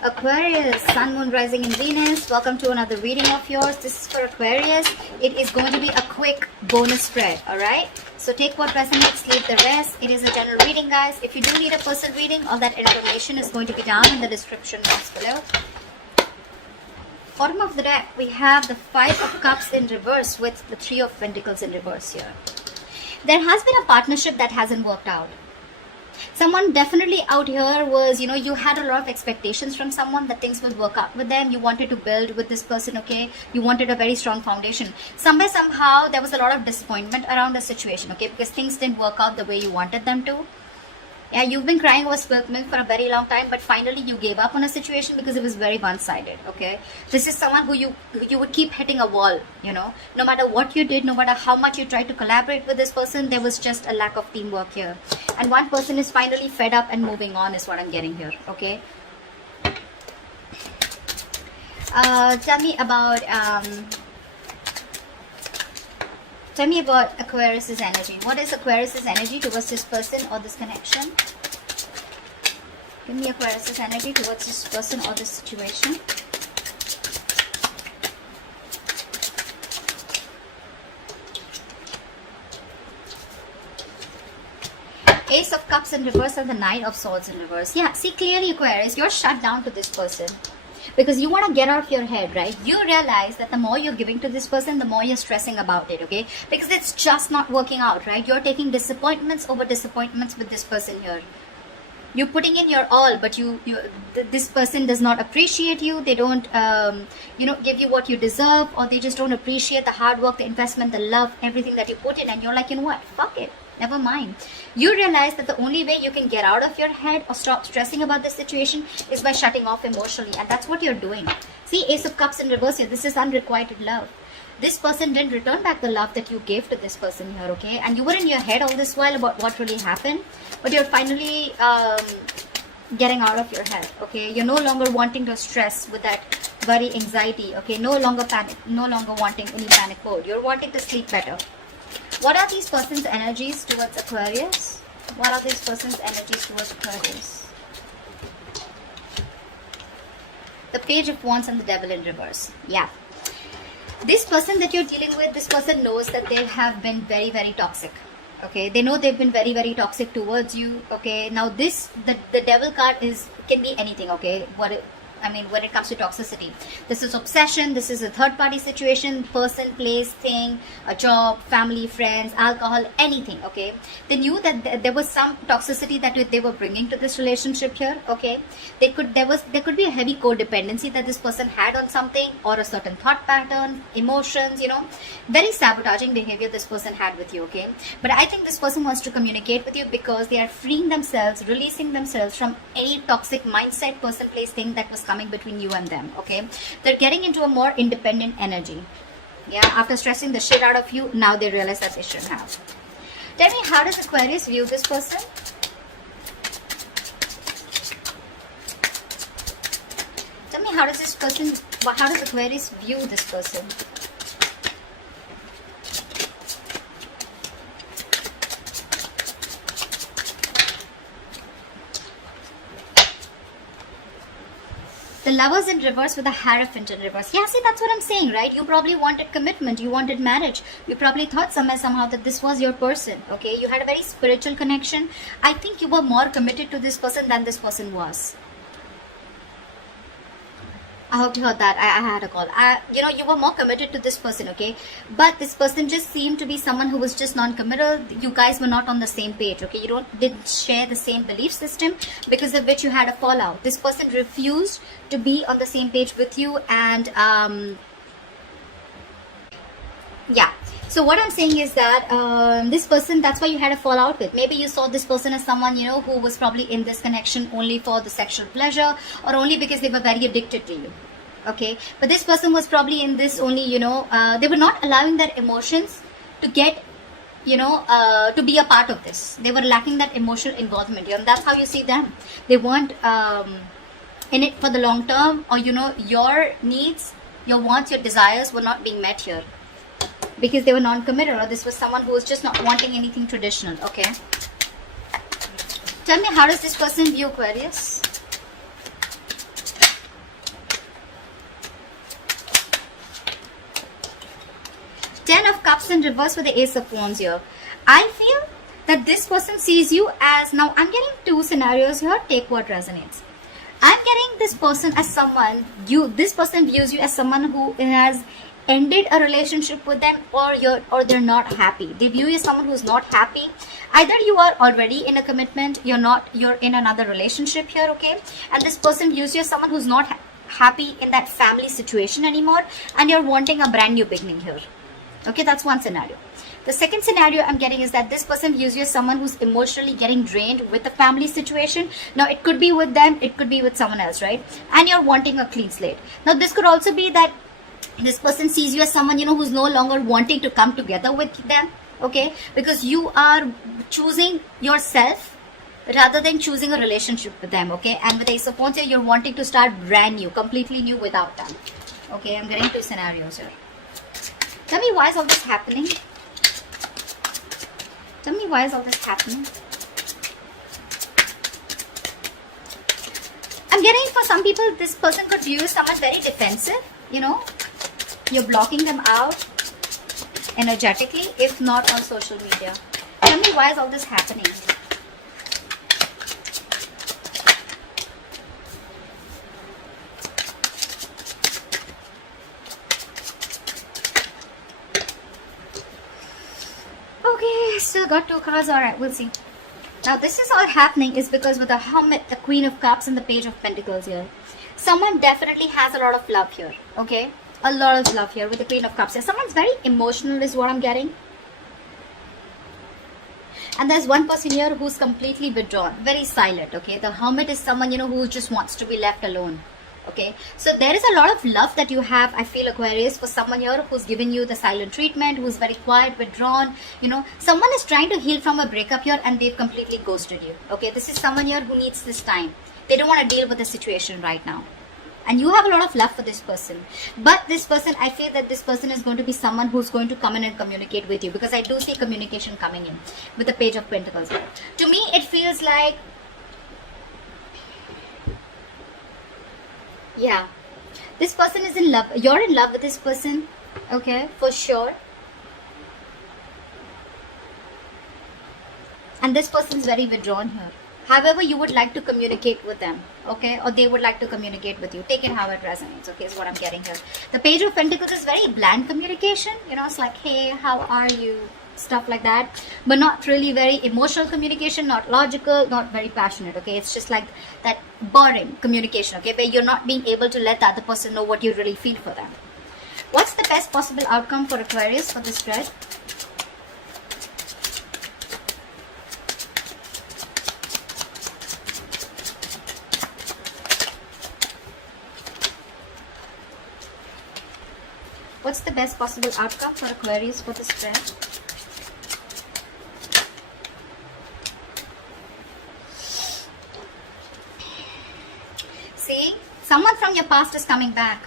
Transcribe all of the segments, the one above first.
Aquarius, Sun, Moon, Rising and Venus. Welcome to another reading of yours. This is for Aquarius. It is going to be a quick bonus spread, alright? So take what resonates, leave the rest. It is a general reading, guys. If you do need a personal reading, all that information is going to be down in the description box below. Bottom of the deck, we have the Five of Cups in reverse with the Three of Pentacles in reverse here. There has been a partnership that hasn't worked out. Someone definitely out here was, you had a lot of expectations from someone that things will work out with them. You wanted to build with this person, okay? You wanted a very strong foundation. Somehow, there was a lot of disappointment around the situation, okay? Because things didn't work out the way you wanted them to. Yeah, you've been crying over spilt milk for a very long time, but finally you gave up on a situation because it was very one-sided, okay? This is someone who you would keep hitting a wall, no matter what you did, no matter how much you tried to collaborate with this person, there was just a lack of teamwork here. And one person is finally fed up and moving on is what I'm getting here, okay? Tell me about Aquarius's energy. What is Aquarius's energy towards this person or this connection? Give me Aquarius's energy towards this person or this situation. Ace of Cups in reverse and the Knight of Swords in reverse. Yeah, see clearly Aquarius, you're shut down to this person. Because you want to get out of your head, right? You realize that the more you're giving to this person, the more you're stressing about it, okay? Because it's just not working out, right? You're taking disappointments over disappointments with this person here. You're putting in your all, but this person does not appreciate you. They don't, give you what you deserve, or they just don't appreciate the hard work, the investment, the love, everything that you put in. And you're like, you know what? Fuck it. Never mind. You realize that the only way you can get out of your head or stop stressing about the situation is by shutting off emotionally. And that's what you're doing. See, Ace of Cups in reverse here. This is unrequited love. This person didn't return back the love that you gave to this person here, okay? And you were in your head all this while about what really happened. But you're finally getting out of your head, okay? You're no longer wanting to stress with that very anxiety, okay? No longer panic. No longer wanting any panic mode. You're wanting to sleep better. What are these person's energies towards Aquarius? What are these person's energies towards Aquarius? The Page of Wands and the Devil in reverse. Yeah. This person that you're dealing with, this person knows that they have been very, very toxic. Okay, they know they've been very, very toxic towards you. Okay, now the Devil card can be anything. Okay, when it comes to toxicity, this is obsession, this is a third-party situation, person, place, thing, a job, family, friends, alcohol, anything, okay? They knew that there was some toxicity that they were bringing to this relationship here, okay? There could be a heavy codependency that this person had on something, or a certain thought pattern, emotions, very sabotaging behavior this person had with you, okay? But I think this person wants to communicate with you because they are freeing themselves, releasing themselves from any toxic mindset, person, place, thing that was coming between you and them, okay? They're getting into a more independent energy. Yeah, after stressing the shit out of you, now they realize that they shouldn't have. Tell me, how does Aquarius view this person? Tell me, how does Aquarius view this person? The Lovers in reverse with the Hierophant in reverse. Yeah, see, that's what I'm saying, right? You probably wanted commitment. You wanted marriage. You probably thought somehow that this was your person, okay? You had a very spiritual connection. I think you were more committed to this person than this person was. I hope you heard that. I had a call. You were more committed to this person, okay? But this person just seemed to be someone who was just non-committal. You guys were not on the same page, okay? You didn't share the same belief system, because of which you had a fallout. This person refused to be on the same page with you, and yeah. So what I'm saying is that this person, that's why you had a fallout with. Maybe you saw this person as someone, who was probably in this connection only for the sexual pleasure, or only because they were very addicted to you. Okay. But this person was probably in this only, they were not allowing their emotions to get, to be a part of this. They were lacking that emotional involvement. And that's how you see them. They weren't in it for the long term, or, your needs, your wants, your desires were not being met here. Because they were non-committed, or this was someone who was just not wanting anything traditional, okay? Tell me, how does this person view Aquarius? Cups in reverse with the Ace of Wands here. I feel that this person sees you as, now I'm getting two scenarios here, take what resonates. I'm getting this person as someone, this person views you as someone who has ended a relationship with them, or they're not happy. They view you as someone who's not happy. Either you are already in a commitment, you're in another relationship here, okay? And this person views you as someone who's not happy in that family situation anymore, and you're wanting a brand new beginning here. Okay, that's one scenario. The second scenario I'm getting is that this person views you as someone who's emotionally getting drained with the family situation. Now, it could be with them, it could be with someone else, right? And you're wanting a clean slate. Now, this could also be that this person sees you as someone, who's no longer wanting to come together with them, okay? Because you are choosing yourself rather than choosing a relationship with them, okay? And with Ace of Wands here, you're wanting to start brand new, completely new without them. Okay, I'm getting two scenarios here. Tell me, why is all this happening? Tell me, why is all this happening? I'm getting, for some people, this person could view you as someone very defensive, You're blocking them out energetically, if not on social media. Tell me, why is all this happening? Okay, still got two cards. Alright, we'll see. Now, this is all happening is because with the Hermit, the Queen of Cups, and the Page of Pentacles here, someone definitely has a lot of love here, okay? A lot of love here with the Queen of Cups here. Someone's very emotional is what I'm getting. And there's one person here who's completely withdrawn, very silent, okay? The Hermit is someone, who just wants to be left alone, okay? So there is a lot of love that you have, I feel, Aquarius, for someone here who's given you the silent treatment, who's very quiet, withdrawn, Someone is trying to heal from a breakup here and they've completely ghosted you, okay? This is someone here who needs this time. They don't want to deal with the situation right now. And you have a lot of love for this person. But this person, I feel that this person is going to be someone who's going to come in and communicate with you. Because I do see communication coming in with the Page of Pentacles. To me, it feels like, yeah, this person is in love. You're in love with this person, okay, for sure. And this person is very withdrawn here. However, you would like to communicate with them, okay? Or they would like to communicate with you. Take it how it resonates, okay, is what I'm getting here. The Page of Pentacles is very bland communication. It's like, hey, how are you? Stuff like that. But not really very emotional communication, not logical, not very passionate, okay? It's just like that boring communication, okay? Where you're not being able to let the other person know what you really feel for them. What's the best possible outcome for Aquarius for this spread? What's the best possible outcome for Aquarius for this spread? See, someone from your past is coming back.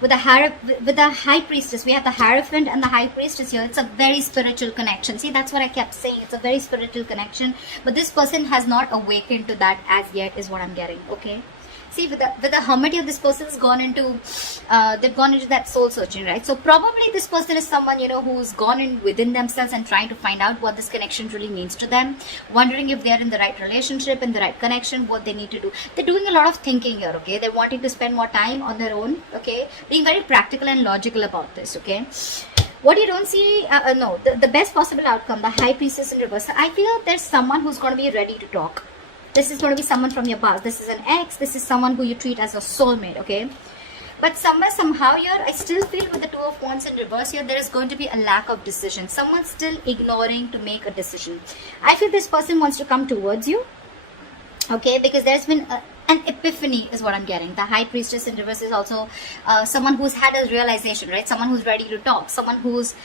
With the High Priestess, we have the Hierophant and the High Priestess here. It's a very spiritual connection. See, that's what I kept saying. It's a very spiritual connection. But this person has not awakened to that as yet, is what I'm getting, okay? See, with the Hermit here, this person has gone into, they've gone into that soul searching, right? So probably this person is someone, who's gone in within themselves and trying to find out what this connection really means to them. Wondering if they're in the right relationship, in the right connection, what they need to do. They're doing a lot of thinking here, okay? They're wanting to spend more time on their own, okay? Being very practical and logical about this, okay? What you don't see, the best possible outcome, the High Priestess in reverse. I feel there's someone who's going to be ready to talk. This is going to be someone from your past. This is an ex. This is someone who you treat as a soulmate, okay? But somehow here, I still feel with the Two of Wands in reverse here, there is going to be a lack of decision. Someone's still ignoring to make a decision. I feel this person wants to come towards you, okay? Because there's been an epiphany is what I'm getting. The High Priestess in reverse is also someone who's had a realization, right? Someone who's ready to talk. Someone who's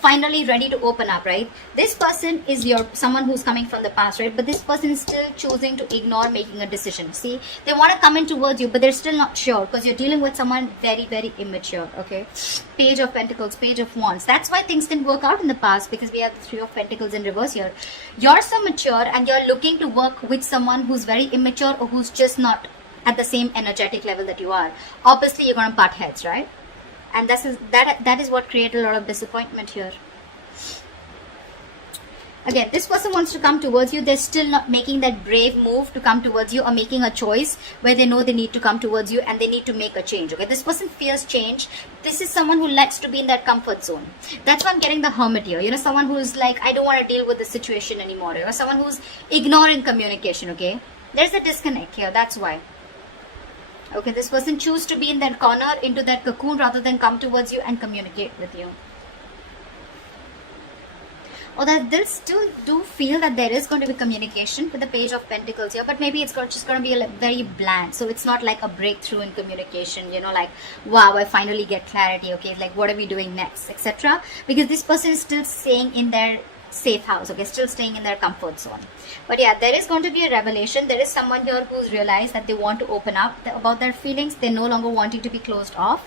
finally ready to open up, right? This person is someone who's coming from the past, right? But this person is still choosing to ignore making a decision. See, they want to come in towards you, but they're still not sure because you're dealing with someone very, very immature, okay? Page of Pentacles, Page of Wands. That's why things didn't work out in the past, because we have the Three of Pentacles in reverse here. You're so mature and you're looking to work with someone who's very immature or who's just not at the same energetic level that you are. Obviously, you're going to butt heads, right? And that is what created a lot of disappointment here. Again, this person wants to come towards you. They're still not making that brave move to come towards you, or making a choice where they know they need to come towards you and they need to make a change. Okay, this person fears change. This is someone who likes to be in that comfort zone. That's why I'm getting the Hermit here. You know, someone who's like, I don't want to deal with the situation anymore. Or someone who's ignoring communication. Okay, there's a disconnect here. That's why. Okay, this person choose to be in that corner, into that cocoon, rather than come towards you and communicate with you. Or that they'll still do feel that there is going to be communication with the Page of Pentacles here, but maybe it's just going to be very bland. So it's not like a breakthrough in communication, you know, like, wow, I finally get clarity. Okay, like, what are we doing next, etc. Because this person is still staying in their safe house. Okay, still staying in their comfort zone. But yeah, there is going to be a revelation. There is someone here who's realized that they want to open up about their feelings. They're no longer wanting to be closed off.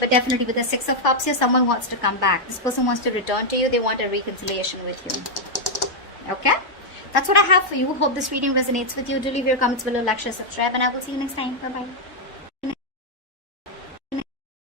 But definitely with the Six of Cups here, someone wants to come back. This person wants to return to you. They want a reconciliation with you. Okay, that's what I have for you. Hope this reading resonates with you. Do leave your comments below, like, share, subscribe, and I will see you next time. Bye bye.